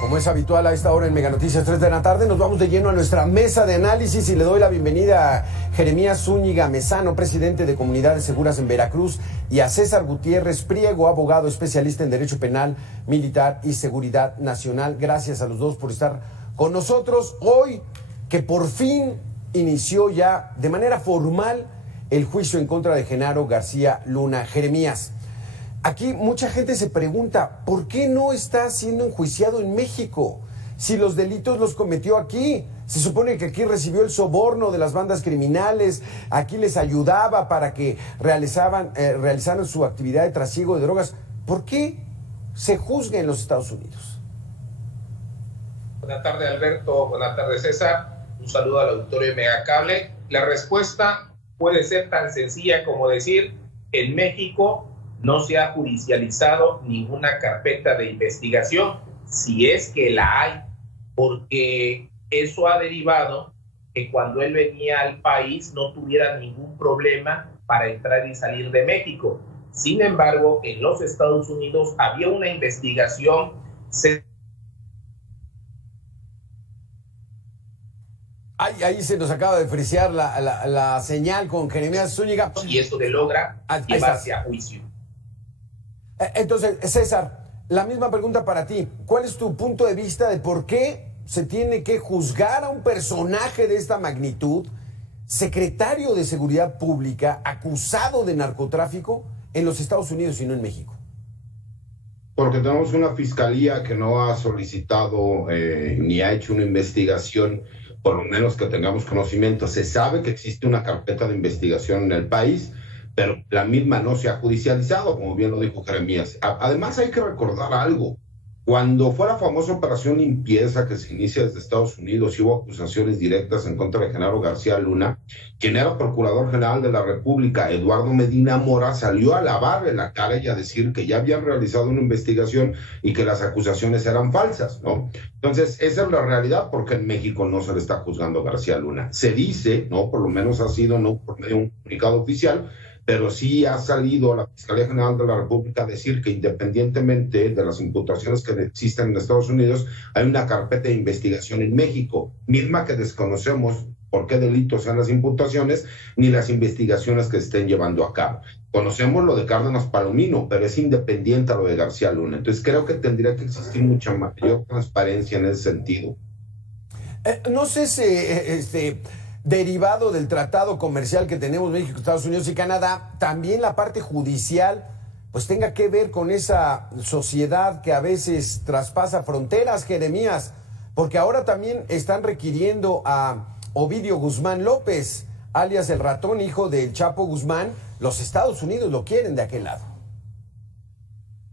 Como es habitual a esta hora en Mega Noticias 3 de la tarde, nos vamos de lleno a nuestra mesa de análisis y le doy la bienvenida a Jeremías Zúñiga Mezano, presidente de Comunidades Seguras en Veracruz, y a César Gutiérrez Priego, abogado especialista en Derecho Penal, Militar y Seguridad Nacional. Gracias a los dos por estar con nosotros hoy, que por fin inició ya de manera formal el juicio en contra de Genaro García Luna. Jeremías, aquí mucha gente se pregunta, ¿por qué no está siendo enjuiciado en México? Si los delitos los cometió aquí, se supone que aquí recibió el soborno de las bandas criminales, aquí les ayudaba para que realizaran su actividad de trasiego de drogas. ¿Por qué se juzga en los Estados Unidos? Buenas tardes, Alberto. Buenas tardes, César. Un saludo al auditorio de Megacable. La respuesta puede ser tan sencilla como decir, en México no se ha judicializado ninguna carpeta de investigación, si es que la hay, porque eso ha derivado que cuando él venía al país no tuviera ningún problema para entrar y salir de México. Sin embargo, en los Estados Unidos había una investigación. Ahí se nos acaba de frisear la señal con Jeremías Zúñiga. Y esto le logra llevarse a juicio. Entonces, César, la misma pregunta para ti. ¿Cuál es tu punto de vista de por qué se tiene que juzgar a un personaje de esta magnitud, secretario de Seguridad Pública, acusado de narcotráfico en los Estados Unidos y no en México? Porque tenemos una fiscalía que no ha solicitado ni ha hecho una investigación, por lo menos que tengamos conocimiento. Se sabe que existe una carpeta de investigación en el país, pero la misma no se ha judicializado, como bien lo dijo Jeremías. Además, hay que recordar algo. Cuando fue la famosa operación limpieza que se inicia desde Estados Unidos y hubo acusaciones directas en contra de Genaro García Luna, quien era Procurador General de la República, Eduardo Medina Mora, salió a lavarle la cara y a decir que ya habían realizado una investigación y que las acusaciones eran falsas, ¿no? Entonces, esa es la realidad, porque en México no se le está juzgando a García Luna. Se dice, ¿no? Por lo menos ha sido, no por medio de un comunicado oficial, pero sí ha salido la Fiscalía General de la República a decir que independientemente de las imputaciones que existen en Estados Unidos, hay una carpeta de investigación en México, misma que desconocemos por qué delitos sean las imputaciones ni las investigaciones que se estén llevando a cabo. Conocemos lo de Cárdenas Palomino, pero es independiente a lo de García Luna. Entonces creo que tendría que existir mucha mayor transparencia en ese sentido. No sé si derivado del tratado comercial que tenemos México, Estados Unidos y Canadá, también la parte judicial pues tenga que ver con esa sociedad que a veces traspasa fronteras, Jeremías, porque ahora también están requiriendo a Ovidio Guzmán López, alias el ratón, hijo del Chapo Guzmán. Los Estados Unidos lo quieren de aquel lado.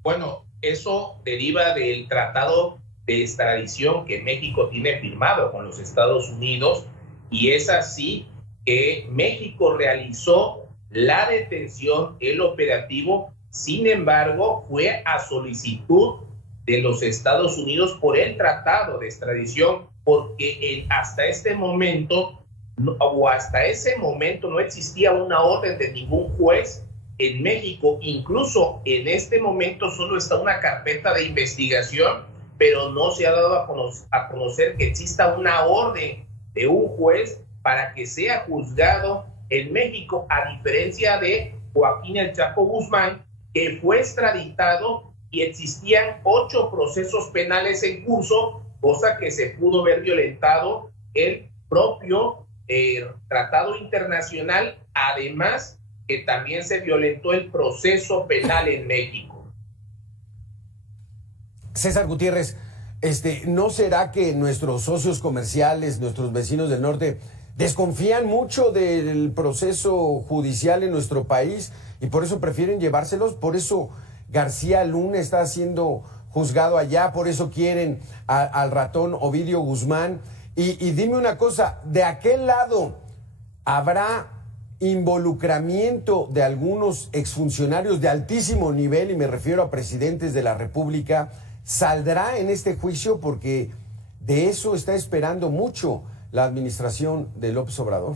Bueno, eso deriva del tratado de extradición que México tiene firmado con los Estados Unidos, y es así que México realizó la detención, el operativo. Sin embargo, fue a solicitud de los Estados Unidos por el tratado de extradición, porque hasta ese momento no existía una orden de ningún juez en México. Incluso en este momento solo está una carpeta de investigación, pero no se ha dado a conocer que exista una orden de un juez para que sea juzgado en México, a diferencia de Joaquín El Chapo Guzmán, que fue extraditado y existían 8 procesos penales en curso, cosa que se pudo ver violentado el propio tratado internacional, además que también se violentó el proceso penal en México. César Gutiérrez, ¿no será que nuestros socios comerciales, nuestros vecinos del norte, desconfían mucho del proceso judicial en nuestro país y por eso prefieren llevárselos? Por eso García Luna está siendo juzgado allá, por eso quieren al ratón Ovidio Guzmán. Y dime una cosa, ¿de aquel lado habrá involucramiento de algunos exfuncionarios de altísimo nivel, y me refiero a presidentes de la República? ¿Saldrá en este juicio? Porque de eso está esperando mucho la administración de López Obrador.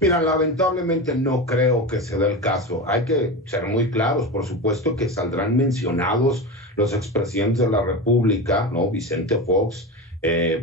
Mira, lamentablemente no creo que se dé el caso. Hay que ser muy claros, por supuesto que saldrán mencionados los expresidentes de la República, ¿no? Vicente Fox,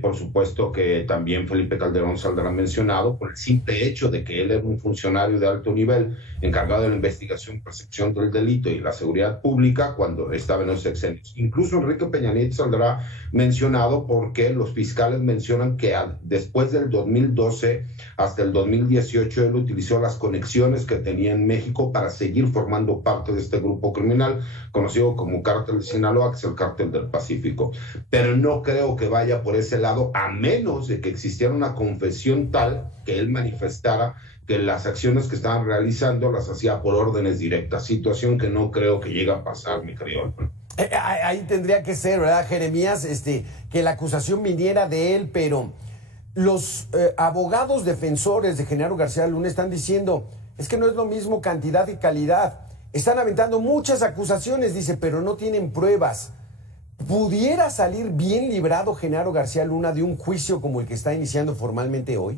por supuesto que también Felipe Calderón saldrá mencionado por el simple hecho de que él era un funcionario de alto nivel encargado de la investigación y persecución del delito y la seguridad pública cuando estaba en los sexenios. Incluso Enrique Peña Nieto saldrá mencionado porque los fiscales mencionan que después del 2012 hasta el 2018 él utilizó las conexiones que tenía en México para seguir formando parte de este grupo criminal conocido como Cártel de Sinaloa, que es el Cártel del Pacífico. Pero no creo que vaya por ese lado, a menos de que existiera una confesión tal que él manifestara que las acciones que estaban realizando las hacía por órdenes directas, situación que no creo que llegue a pasar, mi querido. Ahí tendría que ser, ¿verdad, Jeremías? Que la acusación viniera de él, pero los abogados defensores de Genaro García Luna están diciendo, es que no es lo mismo cantidad y calidad. Están aventando muchas acusaciones, dice, pero no tienen pruebas. ¿Pudiera salir bien librado Genaro García Luna de un juicio como el que está iniciando formalmente hoy?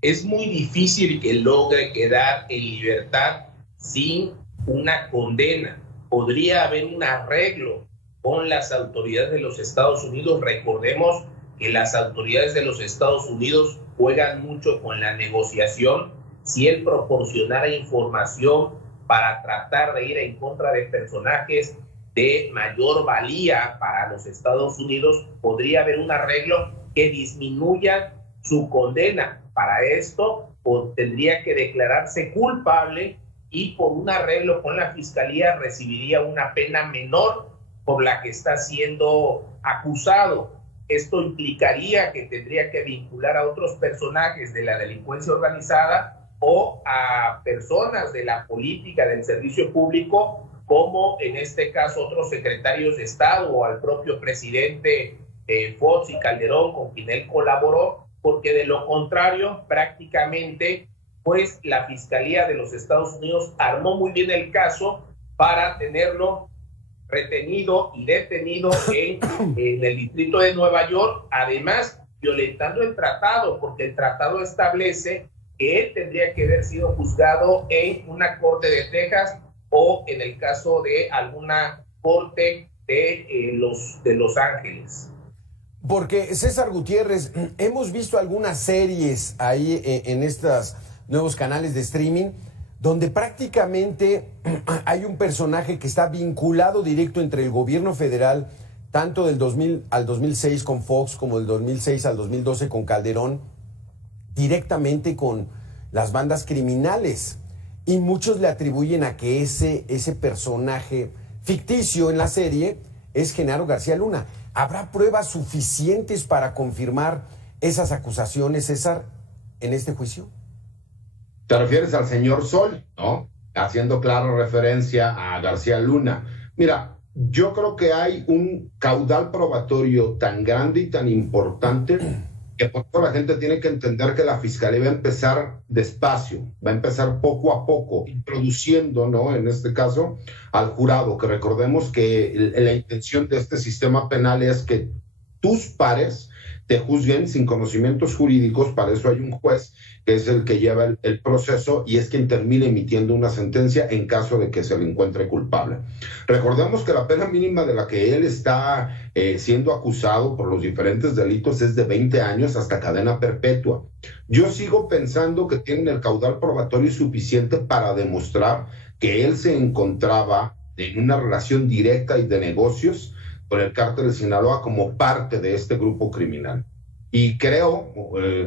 Es muy difícil que logre quedar en libertad sin una condena. Podría haber un arreglo con las autoridades de los Estados Unidos. Recordemos que las autoridades de los Estados Unidos juegan mucho con la negociación. Si él proporcionara información para tratar de ir en contra de personajes de mayor valía para los Estados Unidos, podría haber un arreglo que disminuya su condena. Para esto, tendría que declararse culpable y por un arreglo con la Fiscalía recibiría una pena menor por la que está siendo acusado. Esto implicaría que tendría que vincular a otros personajes de la delincuencia organizada o a personas de la política del servicio público, como en este caso otros secretarios de Estado o al propio presidente Fox y Calderón, con quien él colaboró, porque de lo contrario, prácticamente, pues la Fiscalía de los Estados Unidos armó muy bien el caso para tenerlo retenido y detenido en el distrito de Nueva York, además violentando el tratado, porque el tratado establece que él tendría que haber sido juzgado en una corte de Texas o en el caso de alguna corte de Los Ángeles. Porque, César Gutiérrez, hemos visto algunas series ahí en estos nuevos canales de streaming donde prácticamente hay un personaje que está vinculado directo entre el gobierno federal, tanto del 2000 al 2006 con Fox como del 2006 al 2012 con Calderón, directamente con las bandas criminales. Y muchos le atribuyen a que ese personaje ficticio en la serie es Genaro García Luna. ¿Habrá pruebas suficientes para confirmar esas acusaciones, César, en este juicio? Te refieres al señor Sol, ¿no? Haciendo clara referencia a García Luna. Mira, yo creo que hay un caudal probatorio tan grande y tan importante que por eso la gente tiene que entender que la Fiscalía va a empezar despacio, va a empezar poco a poco, introduciendo, ¿no?, en este caso, al jurado, que recordemos que la intención de este sistema penal es que tus pares te juzguen sin conocimientos jurídicos. Para eso hay un juez que es el que lleva el proceso y es quien termina emitiendo una sentencia en caso de que se le encuentre culpable. Recordemos que la pena mínima de la que él está siendo acusado por los diferentes delitos es de 20 años hasta cadena perpetua. Yo sigo pensando que tienen el caudal probatorio suficiente para demostrar que él se encontraba en una relación directa y de negocios con el Cártel de Sinaloa como parte de este grupo criminal. Y creo,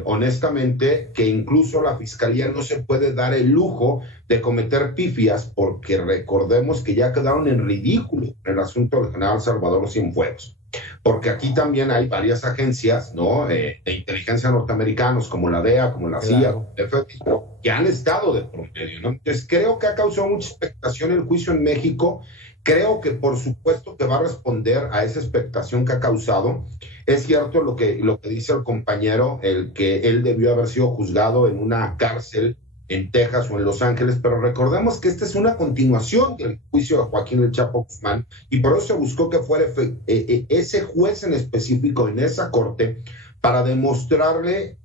honestamente, que incluso la Fiscalía no se puede dar el lujo de cometer pifias, porque recordemos que ya quedaron en ridículo en el asunto del general Salvador Cienfuegos. Porque aquí también hay varias agencias, ¿no?, de inteligencia norteamericanos, como la DEA, como la CIA, claro, que han estado de por medio, ¿no? Entonces creo que ha causado mucha expectación el juicio en México. Creo que por supuesto que va a responder a esa expectación que ha causado. Es cierto lo que dice el compañero, el que él debió haber sido juzgado en una cárcel en Texas o en Los Ángeles, pero recordemos que esta es una continuación del juicio de Joaquín El Chapo Guzmán, y por eso se buscó que fuera ese juez en específico en esa corte para demostrarle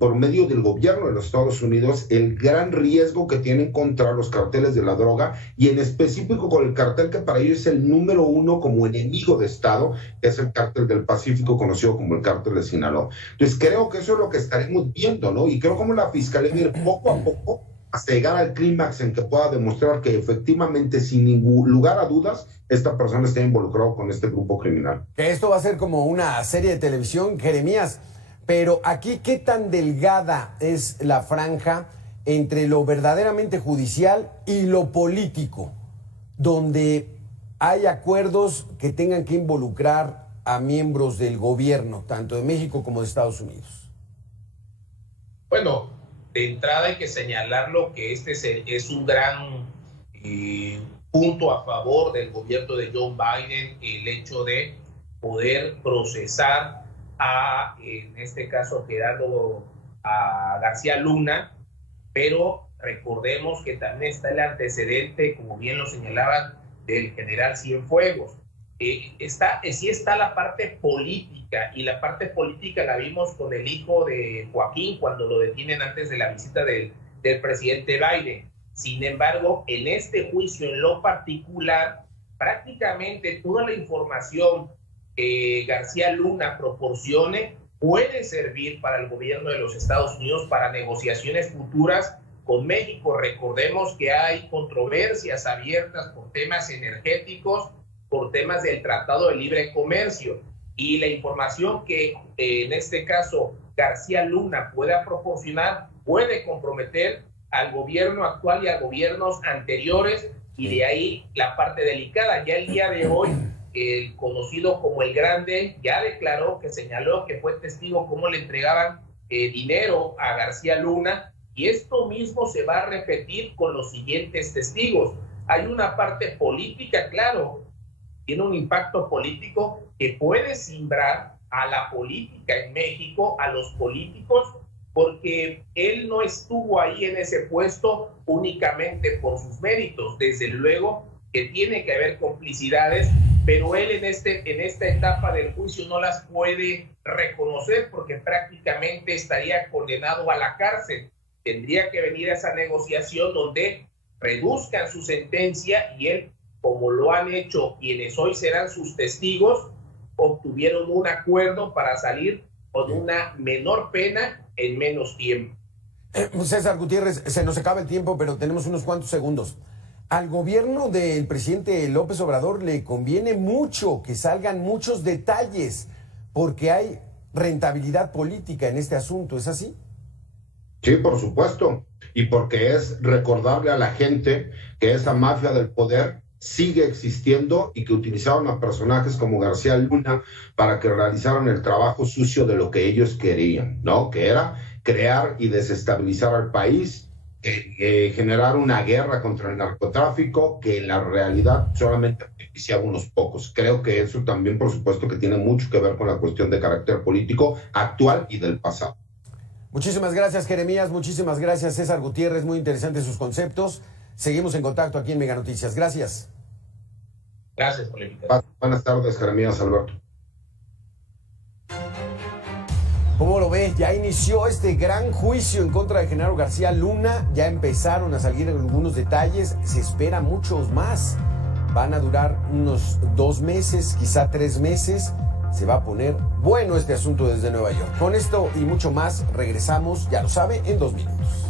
por medio del gobierno de los Estados Unidos el gran riesgo que tienen contra los carteles de la droga y en específico con el cartel que para ellos es el número uno como enemigo de Estado, que es el cártel del Pacífico, conocido como el cártel de Sinaloa. Entonces creo que eso es lo que estaremos viendo, ¿no? Y creo como la Fiscalía va a ir poco a poco hasta llegar al clímax en que pueda demostrar que efectivamente, sin ningún lugar a dudas, esta persona está involucrada con este grupo criminal. Que esto va a ser como una serie de televisión, Jeremías. Pero aquí, ¿qué tan delgada es la franja entre lo verdaderamente judicial y lo político? Donde hay acuerdos que tengan que involucrar a miembros del gobierno, tanto de México como de Estados Unidos. Bueno, de entrada hay que señalarlo que este es un gran punto a favor del gobierno de Joe Biden, el hecho de poder procesar en este caso, a García Luna, pero recordemos que también está el antecedente, como bien lo señalaban, del general Cienfuegos. Sí está la parte política, y la parte política la vimos con el hijo de Joaquín cuando lo detienen antes de la visita del presidente Biden. Sin embargo, en este juicio en lo particular, prácticamente toda la información que García Luna proporcione puede servir para el gobierno de los Estados Unidos para negociaciones futuras con México. Recordemos que hay controversias abiertas por temas energéticos, por temas del Tratado de Libre Comercio, y la información que en este caso García Luna pueda proporcionar puede comprometer al gobierno actual y a gobiernos anteriores, y de ahí la parte delicada. Ya el día de hoy, el conocido como el Grande ya declaró, que señaló que fue testigo cómo le entregaban dinero a García Luna, y esto mismo se va a repetir con los siguientes testigos. Hay una parte política, claro, tiene un impacto político que puede simbrar a la política en México, a los políticos, porque él no estuvo ahí en ese puesto únicamente por sus méritos. Desde luego que tiene que haber complicidades, pero él en esta etapa del juicio no las puede reconocer porque prácticamente estaría condenado a la cárcel. Tendría que venir a esa negociación donde reduzcan su sentencia, y él, como lo han hecho quienes hoy serán sus testigos, obtuvieron un acuerdo para salir con una menor pena en menos tiempo. César Gutiérrez, se nos acaba el tiempo, pero tenemos unos cuantos segundos. Al gobierno del presidente López Obrador le conviene mucho que salgan muchos detalles, porque hay rentabilidad política en este asunto, ¿es así? Sí, por supuesto, y porque es recordarle a la gente que esa mafia del poder sigue existiendo y que utilizaron a personajes como García Luna para que realizaran el trabajo sucio de lo que ellos querían, ¿no? Que era crear y desestabilizar al país, generar una guerra contra el narcotráfico que en la realidad solamente beneficiaba a unos pocos. Creo que eso también, por supuesto, que tiene mucho que ver con la cuestión de carácter político actual y del pasado. Muchísimas gracias, Jeremías. Muchísimas gracias, César Gutiérrez. Muy interesantes sus conceptos. Seguimos en contacto aquí en Mega Noticias. Gracias. Gracias por la invitación. Buenas tardes, Jeremías, Alberto. ¿Cómo lo ves? Ya inició este gran juicio en contra de Genaro García Luna. Ya empezaron a salir algunos detalles. Se espera muchos más. Van a durar unos 2 meses, quizá 3 meses. Se va a poner bueno este asunto desde Nueva York. Con esto y mucho más regresamos, ya lo sabe, en 2 minutos.